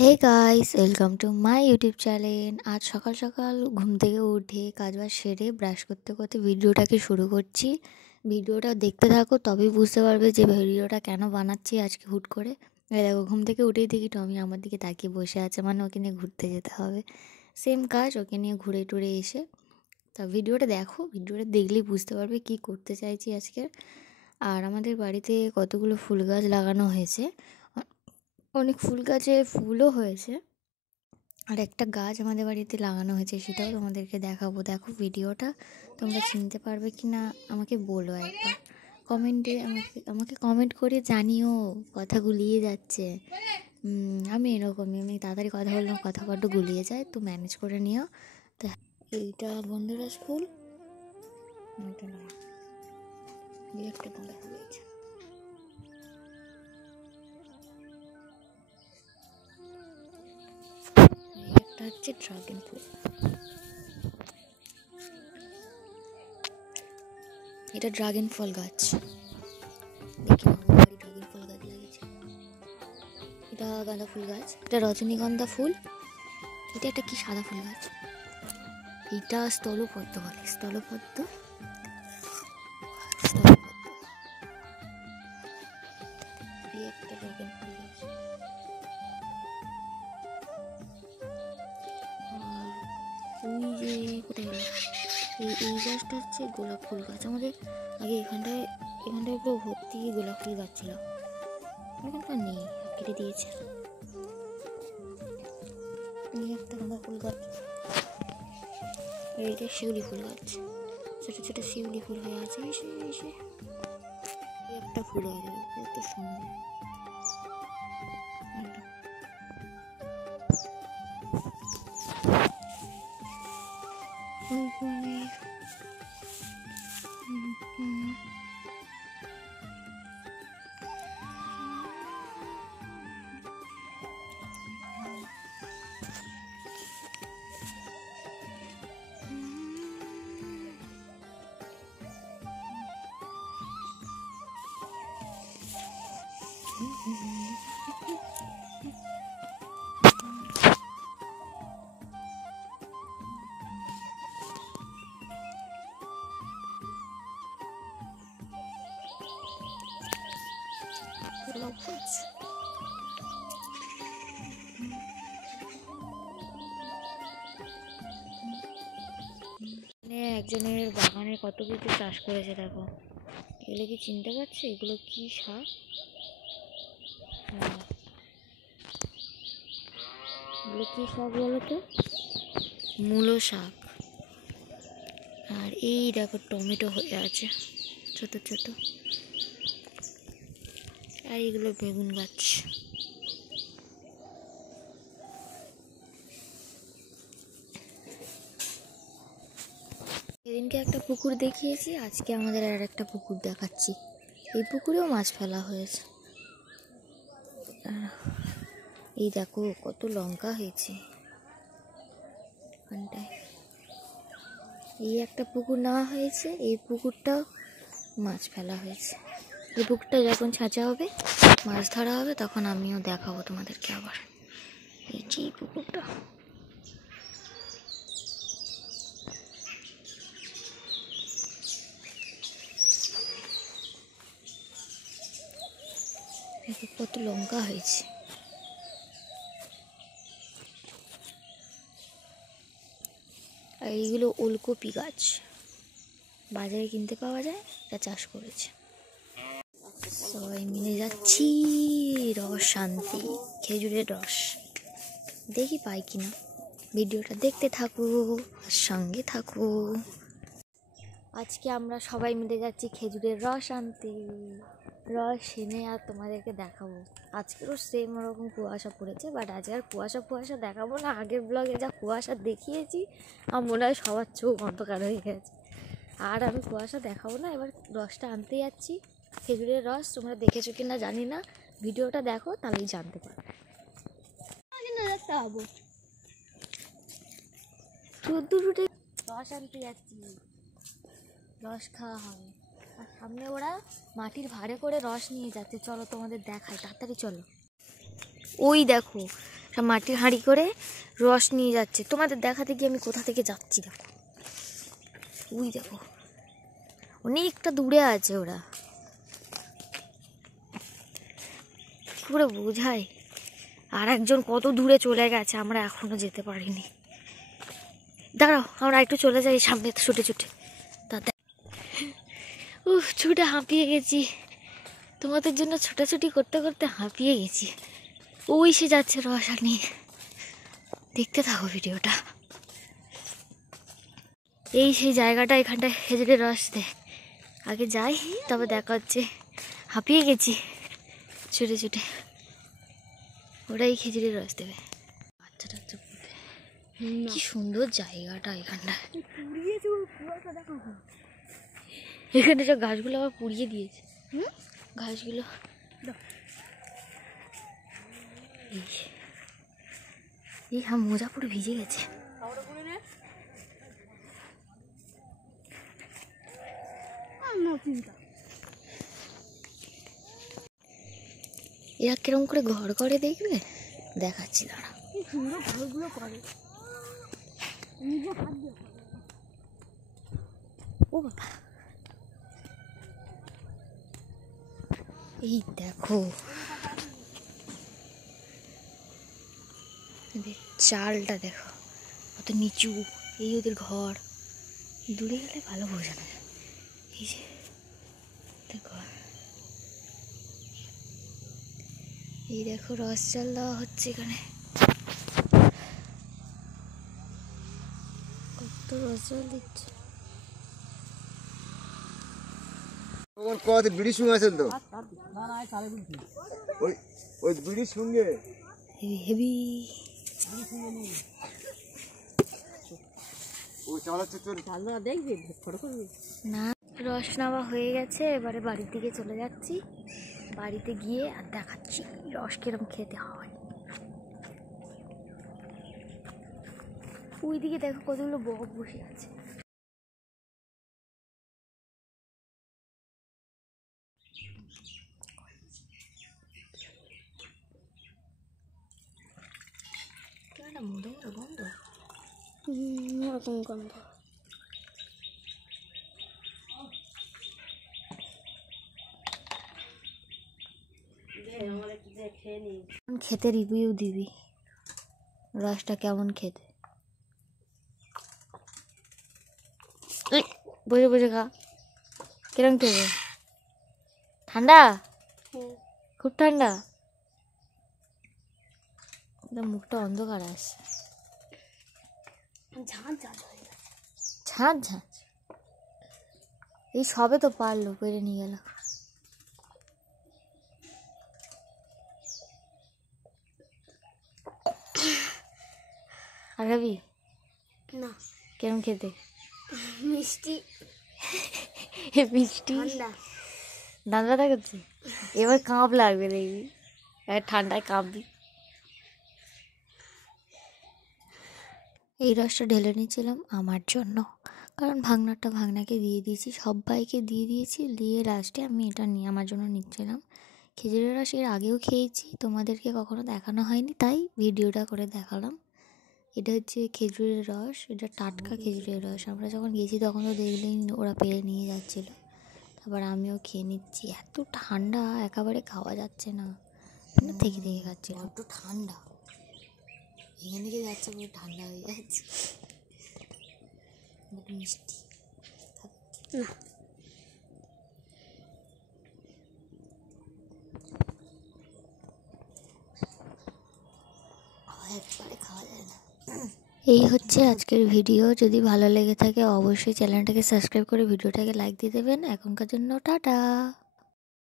Hey guys, welcome to my YouTube channel. আজ সকাল সকাল ঘুম থেকে উঠে কাজবাজ সেরে ব্রাশ করতে করতে ভিডিওটাকে শুরু করছি। ভিডিওটা দেখতে থাকো, তবেই বুঝতে পারবে যে ভিডিওটা কেন বানাচ্ছি আজকে হুট করে। এই দেখো, ঘুম থেকে উঠেই দেখি টমি আমার দিকে তাকিয়ে বসে আছে, মানে ওকে নিয়ে ঘুরতে যেতে হবে। সেম কাজ, ওকে নিয়ে ঘুরে টুরে এসে তা ভিডিওটা দেখো, ভিডিওটা দেখলেই বুঝতে পারবে কি করতে চাইছি আজকে। আর আমাদের বাড়িতে কতগুলো ফুল গাছ লাগানো হয়েছে, অনেক ফুল গাছে ফুলও হয়েছে। আর একটা গাছ আমাদের বাড়িতে লাগানো হয়েছে, সেটাও তোমাদেরকে দেখাবো। দেখো ভিডিওটা, তোমরা চিনতে পারবে কি না আমাকে বলো একবার কমেন্টে। আমাকে কমেন্ট করে জানিও। কথা গুলিয়ে যাচ্ছে। আমি এরকমই, আমি তাড়াতাড়ি কথা বললাম, কথা বড্ড গুলিয়ে যায়, তো ম্যানেজ করে নিও। তো এইটা গন্ধরাজ ফুল, এটা নয়, এই একটা গাঁদা ফুল আছে। একটা হচ্ছে ড্রাগন ফুল, এটা ড্রাগন ফল গাছ। দেখি মামার বাড়ি ড্রাগন ফল গাছ লাগিয়েছে। এটা গাঁদা ফুল গাছ, এটা রজনীগন্ধা ফুল। এটা একটা কি সাদা ফুল গাছ, এটা স্থলপদ্ম বলে, স্থলপদ্ম। এই একটা ড্রাগন ফুল গাছ। আর ওই যে কোথায় গেল, এই গাছটা হচ্ছে গোলাপ ফুল গাছ। আমাদের আগে এখানটায় পুরো ভর্তি গোলাপ ফুল গাছ ছিল, এখানকার নেই, কেটে দিয়েছে। এই একটা গাঁদা ফুল গাছ, এইটা শিউলি ফুল গাছ, ছোট ছোট শিউলি ফুল হয়ে আছে। এসে এসে একটা ফুল হয়ে যাবে, কত সুন্দর। একজনের বাগানে কত কিছু চাষ করেছে দেখো। এগুলো কি চিনতে পারছো? এগুলো কি শাক? এগুলো কি শাক বলো তো? মূলো শাক। আর এই দেখো টমেটো হয়ে আছে ছোট ছোট। আর এগুলো বেগুন গাছ। সেদিনকে একটা পুকুর দেখিয়েছি, আজকে আমাদের আর একটা পুকুর দেখাচ্ছি। এই পুকুরেও মাছ ফেলা হয়েছে। এই দেখো কত লঙ্কা হয়েছে এখানটায়। এই একটা পুকুর নেওয়া হয়েছে, এই পুকুরটাও মাছ ফেলা হয়েছে। এই পুকুরটা যখন ছাঁচা হবে, মাছ ধরা হবে, তখন আমিও দেখাবো তোমাদেরকে আবার। এই যে এই পুকুরটা, কত লঙ্কা হয়েছে। আর এইগুলো ওলকপি গাছ, বাজারে কিনতে পাওয়া যায়, এটা চাষ করেছে। সবাই মিলে যাচ্ছি রস শান্তি, খেজুরের রস। দেখি পাই কিনা, ভিডিওটা দেখতে থাকো আর সঙ্গে থাকো। আজকে আমরা সবাই মিলে যাচ্ছি খেজুরের রস আনতে। রস এনে আর তোমাদেরকে দেখাবো। আজকেরও সেম ওরকম কুয়াশা পড়েছে, বাট আজকে আর কুয়াশা দেখাবো না। আগের ব্লগে যা কুয়াশা দেখিয়েছি, আমার মনে হয় সবার চোখ অন্ধকার হয়ে গেছে। আর আমি কুয়াশা দেখাবো না, এবার রসটা আনতে যাচ্ছি। খেজুরের রস তোমরা দেখেছো কি না জানি না, ভিডিওটা দেখো তাহলেই জানতে পারবে। রস আনতে যাচ্ছি, রস খাওয়া হবে। আর সামনে ওরা মাটির ভাঁড়ে করে রস নিয়ে যাচ্ছে, চলো তোমাদের দেখাই, তাড়াতাড়ি চলো। ওই দেখো সব মাটির হাঁড়ি করে রস নিয়ে যাচ্ছে। তোমাদের দেখাতে গিয়ে আমি কোথা থেকে যাচ্ছি দেখো, ওই দেখো অনেকটা দূরে আছে ওরা। কি করে বোঝায়, আর একজন কত দূরে চলে গেছে, আমরা এখনো যেতে পারিনি। দাঁড়াও আমরা একটু চলে যাই সামনে ছুটে ছুটে। দাদা ছুটে হাঁপিয়ে গেছি, তোমাদের জন্য ছোটাছুটি করতে করতে হাঁপিয়ে গেছি। ওই সে যাচ্ছে রসা নিয়ে, দেখতে থাকো ভিডিওটা। এই সেই জায়গাটা, এখানটায় খেজুরের রস দেয়। আগে যাই তবে দেখা হচ্ছে। হাঁপিয়ে গেছি ছুটে ছুটে। ওরাই খেজুরের রস দেবে। আচ্ছা আচ্ছা, কি সুন্দর জায়গাটা এখানটা। এখানে সব গাছগুলো আবার পুড়িয়ে দিয়েছে। ঘাসগুলো এই মোজা পুরো ভিজে গেছে। এরা কিরম করে ঘর করে দেখবে, দেখাচ্ছি দাঁড়া। ও বাবা, এই দেখো চালটা দেখো কত নিচু। এই ওদের ঘর, দূরে গেলে ভালো বোঝা না। এই যে ঘর, এই দেখো রস চাল দেওয়া হচ্ছে এখানে। কত রস চাল দিচ্ছে। বিড়ির সঙ্গে আছেন তো, ওই বিড়ির সঙ্গে হেভি না। রস নেওয়া হয়ে গেছে, এবারে বাড়ির দিকে চলে যাচ্ছি। বাড়িতে গিয়ে আর দেখাচ্ছি রস কিরম খেতে হয়। ওই দিকে দেখো কতগুলো বক বসে আছে। মুদে গন্ধ, ওরকম গন্ধ। খেতে রিভিউ দিবি, রসটা কেমন খেতে। বসে বসে খা, কিরম খেতে। ঠান্ডা, খুব ঠান্ডা। মুখটা অন্ধকার আসছে, ঝাঁঝ ঝাঁঝ। এই সবে তো পারলো, পেরে নিয়ে গেল। আর খাবি না? কেমন খেতে? মিষ্টি মিষ্টি, দাঁত ব্যথা করছে। এবার কাঁপ লাগবে দেখবি, ঠান্ডায় কাঁপবি। এই রসটা ঢেলে নিয়েছিলাম আমার জন্য, কারণ ভাগনাটা ভাগনাকে দিয়ে দিয়েছি, সবাইকে দিয়ে দিয়েছি। দিয়ে লাস্টে আমি এটা নিয়ে আমার জন্য নিচ্ছিলাম। খেজুরের রস এর আগেও খেয়েছি, তোমাদেরকে কখনো দেখানো হয়নি, তাই ভিডিওটা করে দেখালাম। এটা হচ্ছে খেজুরের রস, এটা টাটকা খেজুরের রস। আমরা যখন গেছি তখন তো দেখলেই ওরা পেরে নিয়ে যাচ্ছিলো, তারপর আমিও খেয়ে নিচ্ছি। এত ঠান্ডা, একেবারে খাওয়া যাচ্ছে না, থেকে থেকে খাচ্ছিলাম। একটু ঠান্ডা, এখান থেকে যাচ্ছে পুরো ঠান্ডা হয়ে যাচ্ছে। মিষ্টি না, একবারে খাওয়া যায় না। এই হচ্ছে আজকের ভিডিও। যদি ভালো লেগে থাকে অবশ্যই চ্যানেলটাকে সাবস্ক্রাইব করে ভিডিওটাকে লাইক দিয়ে দেবেন। এখনকার জন্য টাটা।